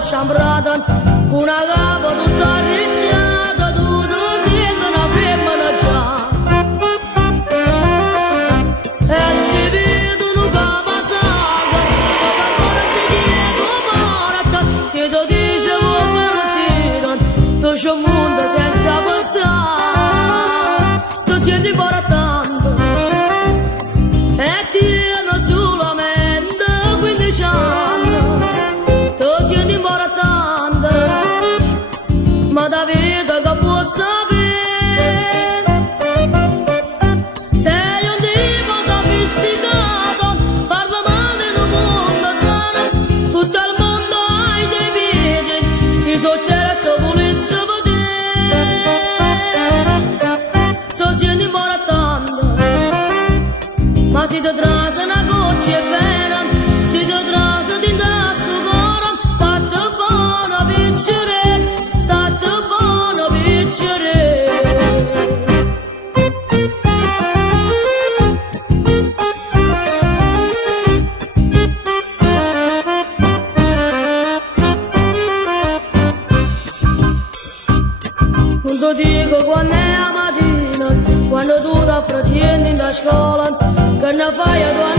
sciambrata, una capa tutta arricciata, tu senti una femmina già. E si vede una capa saga, poi ancora ti dico porta, se tu dici vuoi fare uscita, tu c'è un mondo senza pensare, tu senti importante, e tieni solamente 15 anni. Ma da vita che può sapere, sei un tipo sofisticato, parla male in un mondo sano, tutto il mondo hai dei piedi, i suoi certo volesse vedere, tu senti importante, ma si ti trasa una goccia e pena, si ti trasa di sto cuore, state buono piccere. Non ti dico quando è la mattina, quando tu ti presenti da scuola, che ne fai a tua